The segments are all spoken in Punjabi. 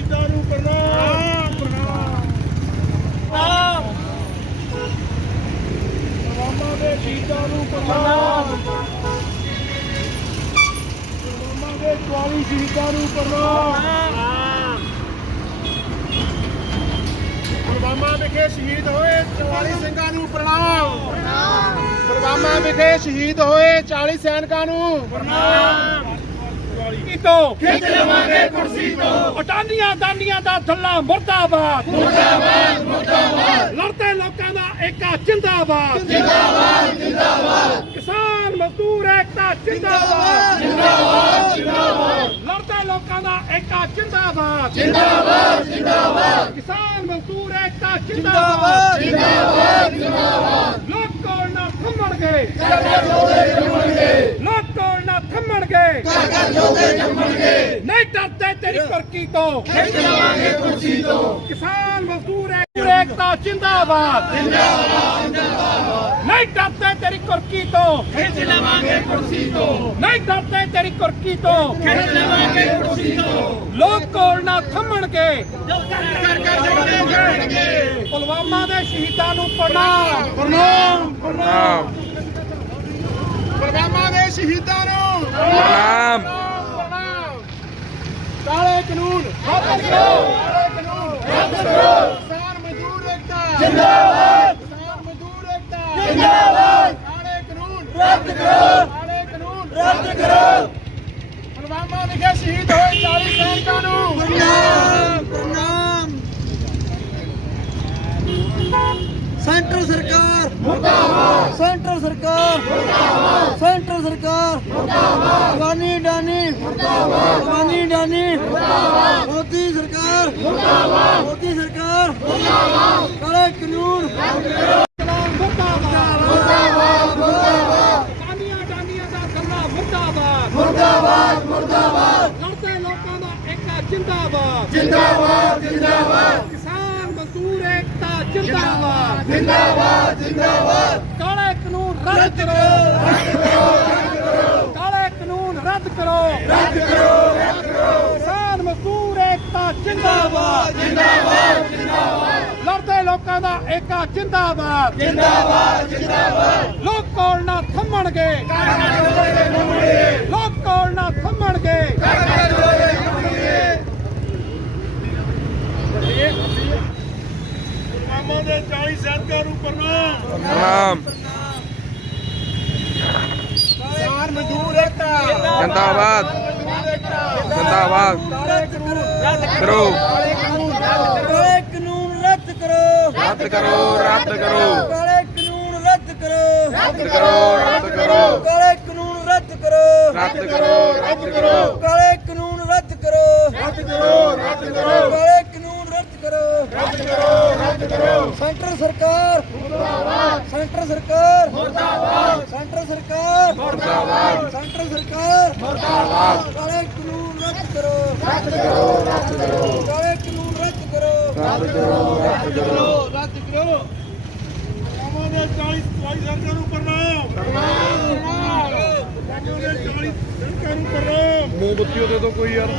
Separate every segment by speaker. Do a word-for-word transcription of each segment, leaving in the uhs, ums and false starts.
Speaker 1: ਸ਼ਹੀਦਾਂ ਨੂੰ ਪ੍ਰਣਾਮ ਪ੍ਰਣਾਮ ਪੁਲਵਾਮਾ ਦੇ ਸ਼ਹੀਦਾਂ ਨੂੰ ਪ੍ਰਣਾਮ ਪੁਲਵਾਮਾ ਦੇ ਚੁਤਾਲੀ ਸ਼ਹੀਦਾਂ ਨੂੰ ਪ੍ਰਣਾਮ ਪੁਲਵਾਮਾ ਵਿਖੇ ਸ਼ਹੀਦ ਹੋਏ ਚੁਤਾਲੀ ਸਿੰਘਾਂ ਨੂੰ ਪ੍ਰਣਾਮ ਪੁਲਵਾਮਾ ਵਿਖੇ ਸ਼ਹੀਦ ਹੋਏ ਚਾਲੀ ਸੈਨਿਕਾਂ ਨੂੰ ਪ੍ਰਣਾਮ ਤੋਂ ਖਿੱਚ ਲਵਾਂਗੇ ਕੁਰਸੀ ਤੋਂ ਅਟਾਨੀਆਂ ਦਾਨੀਆਂ ਦਾ ਥੱਲਾ ਮੁਰਦਾਬਾਦ ਮੁਰਦਾਬਾਦ ਮੁਰਦਾਬਾਦ ਲੜਦੇ ਲੋਕਾਂ ਦਾ ਏਕਾ ਜਿੰਦਾਬਾਦ ਜਿੰਦਾਬਾਦ ਜਿੰਦਾਬਾਦ ਕਿਸਾਨ ਮਜ਼ਦੂਰ ਏਕਤਾ ਜਿੰਦਾਬਾਦ ਜਿੰਦਾਬਾਦ ਜਿੰਦਾਬਾਦ ਲੜਦੇ ਲੋਕਾਂ ਦਾ ਏਕਾ ਜਿੰਦਾਬਾਦ ਜਿੰਦਾਬਾਦ ਜਿੰਦਾਬਾਦ ਕਿਸਾਨ ਮਜ਼ਦੂਰ ਏਕਤਾ ਜਿੰਦਾਬਾਦ ਜਿੰਦਾਬਾਦ ਜਿੰਦਾਬਾਦ ਲੋਕ ਕੋਲ ਨਾ ਥੰਮਣਗੇ ਲੋਕ ਕੋਲ ਨਾ ਥੰਮਣਗੇ ਨਹੀਂ ਡਰਦੇ ਤੇਰੀ ਕੁਰਕੀ ਤੋਂ ਖਿੱਚ ਲਵਾਂਗੇ ਕੁਰਸੀ ਤੋਂ ਕਿਸਾਨ ਮਜ਼ਦੂਰ ਏਕਤਾ ਜਿੰਦਾਬਾਦ ਜਿੰਦਾਬਾਦ ਜਿੰਦਾਬਾਦ ਨਹੀਂ ਡਰਦੇ ਤੇਰੀ ਕੁਰਕੀ ਤੋਂ ਖਿੱਚ ਲਵਾਂਗੇ ਕੁਰਸੀ ਤੋਂ ਨਹੀਂ ਡਰਦੇ ਤੇਰੀ ਕੁਰਕੀ ਤੋਂ ਖਿੱਚ ਲਵਾਂਗੇ ਕੁਰਸੀ ਤੋਂ ਲੋਕ ਕੋਲ ਨਾ ਥੰਮਣਗੇ ਪੁਲਵਾਮਾ ਦੇ ਸ਼ਹੀਦਾਂ ਨੂੰ ਪ੍ਰਣਾਮ ਪ੍ਰਣਾਮ ਪ੍ਰਣਾਮ ਪੁਲਵਾਮਾ ਦੇ ਸ਼ਹੀਦਾਂ ਨੂੰ ਪ੍ਰਣਾਮ ਕਾਲੇ ਕਾਨੂੰਨ ਰੱਦ ਕਰੋ ਕਾਲੇ ਕਾਨੂੰਨ ਰੱਦ ਕਰੋ ਕਿਸਾਨ ਮਜ਼ਦੂਰ ਏਕਤਾ ਜਿੰਦਾਬਾਦ ਕਿਸਾਨ ਮਜ਼ਦੂਰ ਏਕਤਾ ਜਿੰਦਾਬਾਦ ਕਾਲੇ ਕਾਨੂੰਨ ਰੱਦ ਕਰੋ ਕਾਲੇ ਕਾਨੂੰਨ ਰੱਦ ਕਰੋ ਪੁਲਵਾਮਾ ਵਿਖੇ ਸ਼ਹੀਦ ਹੋਏ ਚਾਲੀ ਸੈਨਿਕਾਂ ਨੂੰ ਪ੍ਰਣਾਮ ਪ੍ਰਣਾਮ ਸੈਂਟਰ ਸਰਕਾਰ ਮੁਰਦਾਬਾਦ ਸੈਂਟਰ ਸਰਕਾਰ ਮੁਰਦਾਬਾਦ ਸੈਂਟਰ ਸਰਕਾਰ ਮੁਰਦਾਬਾਦ ਵਾਨੀ ਡਾਨੀ ਮੁਰਦਾਬਾਦ ਵਾਨੀ ਡਾਨੀ ਮੁਰਦਾਬਾਦ ਮੋਦੀ ਸਰਕਾਰ ਮੁਰਦਾਬਾਦ ਮੋਦੀ ਸਰਕਾਰ ਮੁਰਦਾਬਾਦ ਕਾਲੇ ਕਾਨੂੰਨ ਮੁਰਦਾਬਾਦ ਮੁਰਦਾਬਾਦ ਮੁਰਦਾਬਾਦ ਡਾਨੀਆਂ ਡਾਨੀਆਂ ਦਾ ਗੱਲਾਂ ਮੁਰਦਾਬਾਦ ਮੁਰਦਾਬਾਦ ਮੁਰਦਾਬਾਦ ਲੜਦੇ ਲੋਕਾਂ ਦਾ ਏਕਾ ਜਿੰਦਾਬਾਦ ਜਿੰਦਾਬਾਦ ਜਿੰਦਾਬਾਦ ਕਿਸਾਨ ਮਜ਼ਦੂਰ ਏਕਤਾ ਜਿੰਦਾਬਾਦ ਜਿੰਦਾਬਾਦ ਜਿੰਦਾਬਾਦ ਕਾਲੇ ਕਾਨੂੰਨ ਰੱਦ ਕਰੋ ਰੱਦ ਕਰੋ ਕਾਲੇ ਕਾਨੂੰਨ ਰੱਦ ਕਰੋ ਰੱਦ ਕਰੋ ਰੱਦ ਕਰੋ ਕਿਸਾਨ ਮਜ਼ਦੂਰ ਏਕਤਾ ਜਿੰਦਾਬਾਦ ਜਿੰਦਾਬਾਦ ਜਿੰਦਾਬਾਦ ਲੜਦੇ ਲੋਕਾਂ ਦਾ ਏਕਾ ਜਿੰਦਾਬਾਦ ਜਿੰਦਾਬਾਦ ਜਿੰਦਾਬਾਦ ਲੋਕ ਕੋਲ ਨਾ ਥੰਮਣਗੇ ਲੋਕ ਕੋਲ ਨਾ ਥੰਮਣਗੇ ਪੁਲਵਾਮਾ ਦੇ ਚਾਲੀ ਸੈਨਿਕਾਂ ਨੂੰ ਪ੍ਰਣਾਮ ਪ੍ਰਣਾਮ ਕਿਸਾਨ ਮਜ਼ਦੂਰ ਏਕਤਾ
Speaker 2: ਜਿੰਦਾਬਾਦ ਜਿੰਦਾਬਾਦ ਕਰੋ
Speaker 1: ਕਾਲੇ ਕਾਨੂੰਨ ਰੱਦ ਕਰੋ
Speaker 2: ਰੱਦ ਕਰੋ ਰੱਦ ਕਰੋ
Speaker 1: ਕਾਲੇ ਕਾਨੂੰਨ ਰੱਦ ਕਰੋ
Speaker 2: ਰੱਦ ਕਰੋ ਰੱਦ ਕਰੋ
Speaker 1: ਕਾਲੇ ਕਾਨੂੰਨ ਰੱਦ ਕਰੋ
Speaker 2: ਰੱਦ ਕਰੋ ਰੱਦ ਕਰੋ
Speaker 1: ਕਾਲੇ ਕਾਨੂੰਨ ਰੱਦ ਕਰੋ ਰੱਦ ਕਰੋ ਰੱਦ ਕਰੋ ਕਾਲੇ ਕਾਨੂੰਨ ਰੱਦ ਕਰੋ ਰੱਦ ਕਰੋ ਰੱਦ ਕਰੋ ਸੈਂਟਰ ਸਰਕਾਰ ਮੁਰਦਾਬਾਦ ਸੈਂਟਰ ਸਰਕਾਰ ਮੁਰਦਾਬਾਦ ਸੈਂਟਰ ਸਰਕਾਰ
Speaker 2: ਮੁਰਦਾਬਾਦ
Speaker 1: ਸੈਂਟਰ ਸਰਕਾਰ
Speaker 2: ਮੁਰਦਾਬਾਦ
Speaker 1: ਕਾਲੇ ਕਾਨੂੰਨ ਰੱਦ ਕਰੋ
Speaker 2: ਰੱਦ ਕਰੋ ਰੱਦ ਕਰੋ
Speaker 1: ਕਾਲੇ ਕਾਨੂੰਨ ਰੱਦ ਕਰੋ
Speaker 2: ਰੱਦ ਕਰੋ ਰੱਦ ਕਰੋ
Speaker 1: ਰੱਦ ਕਰੋ ਪੁਲਵਾਮਾ ਦੇ ਚਾਲੀ ਚਾਲੀ ਸੈਨਿਕਾਂ ਨੂੰ ਪ੍ਰਣਾਮ ਪ੍ਰਣਾਮ ਪੁਲਵਾਮਾ ਦੇ ਚਾਲੀ ਸੈਨਿਕਾਂ ਨੂੰ ਪ੍ਰਣਾਮ
Speaker 2: ਮੋਮਬੱਤੀ ਦੇ ਦੋ ਕੋਈ ਯਾਰ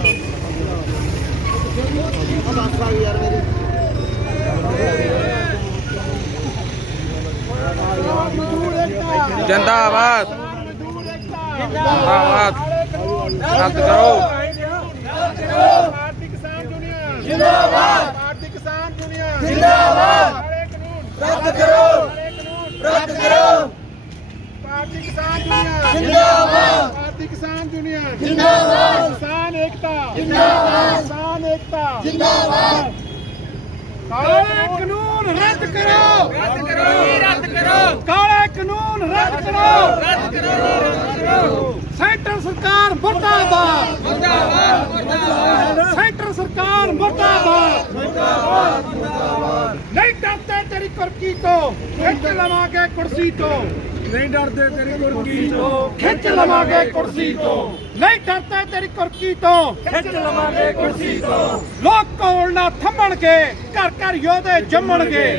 Speaker 2: ਜਿੰਦਾਬਾਦ ਜਿੰਦਾਬਾਦ ਰੱਦ ਕਰੋ
Speaker 1: ਭਾਰਤੀ ਕਿਸਾਨ ਯੂਨੀਅਨ ਜਿੰਦਾਬਾਦ ਭਾਰਤੀ ਕਿਸਾਨ ਯੂਨੀਅਨ ਜਿੰਦਾਬਾਦ ਕਾਲੇ ਕਾਨੂੰਨ ਰੱਦ ਕਰੋ ਰੱਦ ਕਰੋ ਭਾਰਤੀ ਕਿਸਾਨ ਯੂਨੀਅਨ ਜਿੰਦਾਬਾਦ ਭਾਰਤੀ ਕਿਸਾਨ ਯੂਨੀਅਨ ਜਿੰਦਾਬਾਦ ਕਿਸਾਨ ਏਕਤਾ ਜਿੰਦਾਬਾਦ ਕਿਸਾਨ ਏਕਤਾ ਜਿੰਦਾਬਾਦ ਕਾਲੇ ਕਾਨੂੰਨ ਰੱਦ ਕਰੋ ਰੱਦ ਕਰੋ ਰੱਦ ਕਰੋ ਕਾਲੇ ਕਾਨੂੰਨ ਰੱਦ ਕਰੋ ਰੱਦ ਕਰੋ ਰੱਦ ਕਰੋ ਸੈਂਟਰ ਸਰਕਾਰ ਮੁਰਦਾਬਾਦ ਮੁਰਦਾਬਾਦ ਮੁਰਦਾਬਾਦ ਸੈਂਟਰ ਸਰਕਾਰ ਮੁਰਦਾਬਾਦ ਮੁਰਦਾਬਾਦ ਮੁਰਦਾਬਾਦ ਨਹੀਂ ਡਰਦੇ ਤੇਰੀ ਕੁਰਕੀ ਤੋਂ ਖਿੱਚ ਲਵਾਂਗੇ ਕੁਰਸੀ ਤੋਂ ਨਹੀਂ ਡਰਦੇ ਤੇਰੀ ਕੁਰਕੀ ਤੋਂ ਖਿੱਚ ਲਵਾਂਗੇ ਕੁਰਸੀ ਤੋਂ ਨਹੀਂ ਡਰਦੇ ਤੇਰੀ ਕੁਰਕੀ ਤੋਂ ਖਿੱਚ ਲਵਾਂਗੇ ਕੁਰਸੀ ਤੋਂ ਲੋਕ ਕੋਲ ਨਾ ਥੰਮਣਗੇ ਘਰ ਘਰ ਯੋਧੇ ਜੰਮਣਗੇ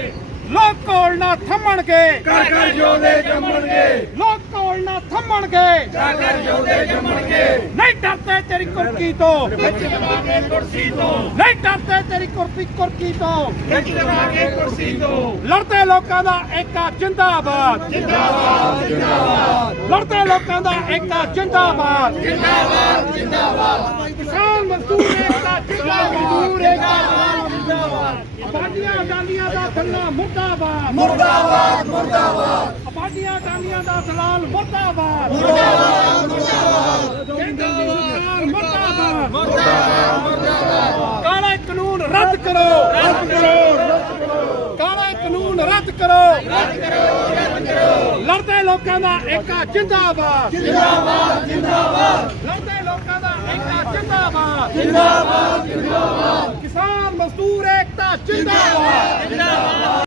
Speaker 3: ਲੋਕ ਕੋਲ ਨਾ ਥੰਮਣਗੇ,
Speaker 2: ਘਰ ਘਰ ਜਿਉਂਦੇ ਜੰਮਣਗੇ,
Speaker 3: ਲੋਕ ਕੋਲ ਨਾ ਥੰਮਣਗੇ,
Speaker 2: ਘਰ ਘਰ ਜਿਉਂਦੇ ਜੰਮਣਗੇ।
Speaker 3: ਨਹੀਂ ਡਰਦੇ ਤੇਰੀ ਕੁਰਕੀ ਤੋਂ,
Speaker 1: ਖਿੱਚ ਲਵਾਂਗੇ ਕੁਰਸੀ ਤੋਂ,
Speaker 3: ਨਹੀਂ ਡਰਦੇ ਤੇਰੀ ਕੁਰਕੀ ਕੁਰਕੀ ਤੋਂ।
Speaker 1: ਖਿੱਚ ਲਵਾਂਗੇ ਕੁਰਸੀ ਤੋਂ।
Speaker 3: ਲੜਦੇ ਲੋਕਾਂ ਦਾ ਏਕਾ ਜਿੰਦਾਬਾਦ,
Speaker 1: ਜਿੰਦਾਬਾਦ ਜਿੰਦਾਬਾਦ
Speaker 3: ਲੜਦੇ ਲੋਕਾਂ ਦਾ ਏਕਾ ਜਿੰਦਾਬਾਦ।
Speaker 1: ਜਿੰਦਾਬਾਦ ਜਿੰਦਾਬਾਦ
Speaker 3: ਕਿਸਾਨ ਮਜ਼ਦੂਰ ਏਕਤਾ
Speaker 1: ਮਜ਼ਦੂਰ
Speaker 3: ਜਿੰਦਾਬਾਦ,
Speaker 1: ਜਿੰਦਾਬਾਦ
Speaker 3: ਆਬਾਦੀਆਂ ਅਡਾਲੀਆਂ ਦਾ ਥੱਲਾ ਮੁਰਦਾਬਾਦ,
Speaker 1: ਮੁਰਦਾਬਾਦ ਮੁਰਦਾਬਾਦ
Speaker 3: ਆਬਾਦੀਆਂ ਅਡਾਲੀਆਂ ਦਾ ਦਲਾਲ ਮੁਰਦਾਬਾਦ,
Speaker 1: ਮੁਰਦਾਬਾਦ ਮੁਰਦਾਬਾਦ
Speaker 3: ਮੁਰਦਾਬਾਦ,
Speaker 1: ਮੁਰਦਾਬਾਦ
Speaker 3: ਕਾਲੇ ਕਾਨੂੰਨ ਰੱਦ ਕਰੋ,
Speaker 1: ਰੱਦ ਕਰੋ
Speaker 3: ਕਾਲੇ ਕਾਨੂੰਨ ਰੱਦ ਕਰੋ,
Speaker 1: ਰੱਦ ਕਰੋ ਰੱਦ ਕਰੋ
Speaker 3: ਲੜਦੇ ਲੋਕਾਂ ਦਾ ਏਕਾ ਜਿੰਦਾਬਾਦ,
Speaker 1: ਜਿੰਦਾਬਾਦ ਜਿੰਦਾਬਾਦ
Speaker 3: ਲੜਦੇ ਲੋਕਾਂ ਦਾ ਏਕਾ ਜਿੰਦਾਬਾਦ,
Speaker 1: ਜਿੰਦਾਬਾਦ ਜਿੰਦਾਬਾਦ
Speaker 3: ਕਿਸਾਨ ਮਜ਼ਦੂਰ ਏਕਤਾ ਜਿੰਦਾਬਾਦ।
Speaker 1: ਜਿੰਦਾਬਾਦ